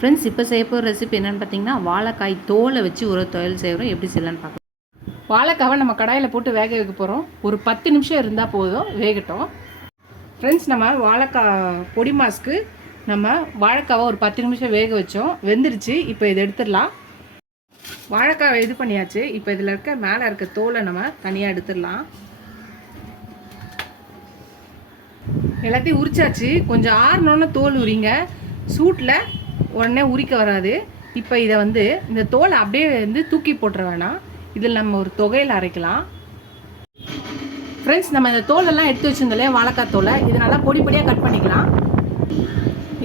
Friends, இப்போ செய்ய போகிற ரெசிபி என்னென்னு பார்த்தீங்கன்னா, வாழைக்காய் தோலை வச்சு ஒரு துவையல் செய்கிறோம். எப்படி செய்யலான்னு பார்க்கலாம். வாழைக்காவை நம்ம கடாயில் போட்டு வேக வைக்க போகிறோம். ஒரு 10 நிமிஷம் இருந்தால் போதும், வேகட்டும். ஃப்ரெண்ட்ஸ், நம்ம வாழைக்காய் பொடி மாஸ்க்கு நம்ம வாழைக்காவை ஒரு 10 நிமிஷம் வேக வச்சோம். வெந்துருச்சு. இப்போ இதை எடுத்துடலாம். வாழைக்காவை இது பண்ணியாச்சு. இப்போ இதில் மேலே இருக்க தோலை நம்ம தனியாக எடுத்துடலாம். எல்லாத்தையும் உரிச்சாச்சு. கொஞ்சம் ஆறணுன்னு தோல் உரிங்க. சூட்டில் உடனே உரிக்க வராது. இப்போ இதை இந்த தோலை அப்படியே தூக்கி போட்டுற வேணாம். இதில் நம்ம ஒரு தொகையில் அரைக்கலாம். ஃப்ரெண்ட்ஸ், நம்ம இந்த தோலெல்லாம் எடுத்து வச்சுருந்தோம் வாழைக்காய் தோலை, இதை நல்லா பொடி பொடியாக கட் பண்ணிக்கலாம்.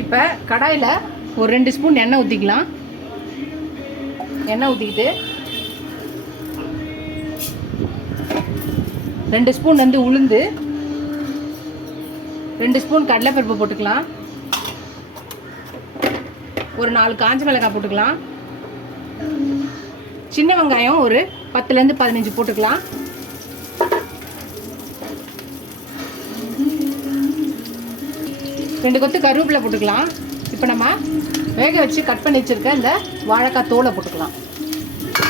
இப்போ கடாயில் ஒரு 2 ஸ்பூன் எண்ணெய் ஊற்றிக்கலாம். எண்ணெய் ஊற்றிக்கிட்டு 2 ஸ்பூன் உளுந்து, 2 ஸ்பூன் கடலைப்பருப்பு போட்டுக்கலாம். ஒரு 4 காஞ்ச மிளகாய் போட்டுக்கலாம். சின்ன வெங்காயம் ஒரு 10லேருந்து 15 போட்டுக்கலாம். ரெண்டு கொத்து கருவேப்பிலை போட்டுக்கலாம். இப்போ நம்ம வேக வச்சு கட் பண்ணி வச்சுருக்க இந்த வாழைக்காய் தோலை போட்டுக்கலாம்.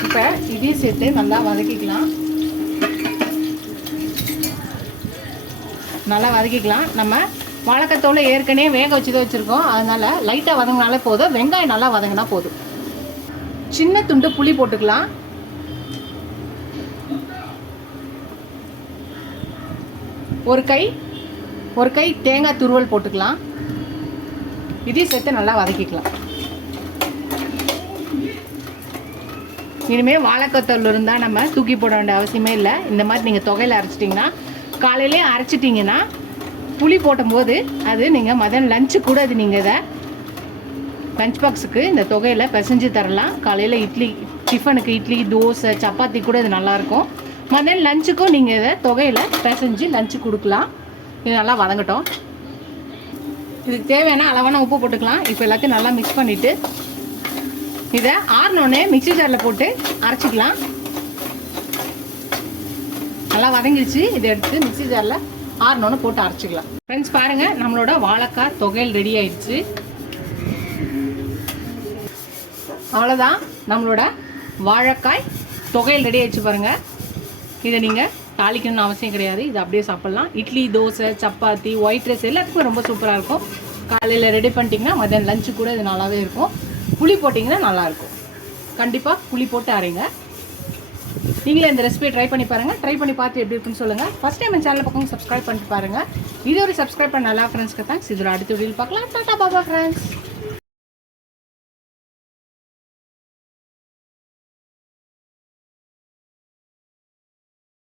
இப்போ இதையும் சேர்த்து நல்லா வதக்கிக்கலாம். நம்ம வாழைக்காய் தோலை ஏற்கனவே வேக வச்சு தான் வச்சுருக்கோம். அதனால் லைட்டாக வதங்கினாலே போதும். வெங்காயம் நல்லா வதங்கினா போதும். சின்ன துண்டு புளி போட்டுக்கலாம். ஒரு கை தேங்காய் துருவல் போட்டுக்கலாம். இதையும் சேர்த்து நல்லா வதக்கிக்கலாம். இனிமேல் வாழைக்காய் தோல் இருந்தால் நம்ம தூக்கி போட வேண்டிய அவசியமே இல்லை. இந்த மாதிரி நீங்கள் தொகையில் அரைச்சிட்டிங்கன்னா, காலையிலே அரைச்சிட்டிங்கன்னா புளி போடும்போது அது நீங்கள் மதியம் லஞ்சு கூட அது நீங்கள் இதை லஞ்ச் பாக்ஸுக்கு இந்த தொகையில் பிசைஞ்சு தரலாம். காலையில் டிஃபனுக்கு இட்லி, தோசை, சப்பாத்தி கூட இது நல்லாயிருக்கும். மதியம் லஞ்சுக்கும் நீங்கள் இதை தொகையில் பிசைஞ்சு லஞ்சு கொடுக்கலாம். இது நல்லா வதங்கட்டும். இதுக்கு தேவையான அளவான உப்பு போட்டுக்கலாம். இப்போ எல்லாத்தையும் நல்லா மிக்ஸ் பண்ணிவிட்டு இதை ஆறினோடனே மிக்ஸி ஜாரில் போட்டு அரைச்சிக்கலாம். நல்லா வதங்கிடுச்சு. இதை எடுத்து மிக்ஸி ஜாரில் ஆறினோன்னு போட்டு அரைச்சிக்கலாம். ஃப்ரெண்ட்ஸ், பாருங்கள், நம்மளோட வாழைக்காய் தொகையில் ரெடி ஆயிடுச்சு. அவ்வளோதான், நம்மளோட வாழைக்காய் தொகையில் ரெடி ஆயிடுச்சு. பாருங்கள், இதை நீங்கள் தாளிக்கணும்னு அவசியம் கிடையாது. இது அப்படியே சாப்பிட்லாம். இட்லி, தோசை, சப்பாத்தி, ஒயிட் ரைஸ் எல்லாத்துக்குமே ரொம்ப சூப்பராக இருக்கும். காலையில் ரெடி பண்ணிட்டீங்கன்னா மதியம் லஞ்சு கூட இது நல்லாவே இருக்கும். புளி போட்டிங்கன்னா நல்லாயிருக்கும். கண்டிப்பாக புளி போட்டு அரைங்க. நீங்களே இந்த ரெசிபியை ட்ரை பண்ணி பாருங்கள். ட்ரை பண்ணி பார்த்து எப்படி இருக்குன்னு சொல்லுங்கள். ஃபஸ்ட் டைம் என் சேனல் பக்கம் சப்ஸ்கிரைப் பண்ணிட்டு பாருங்கள். இது ஒரு சப்ஸ்கிரைப் பண்ண நல்லா ஃப்ரெண்ட்ஸ்க்கு தேங்க்ஸ். இதோட அடுத்த வீடியோவில் பார்க்கலாம். டாடா பாபா ஃப்ரெண்ட்ஸ்.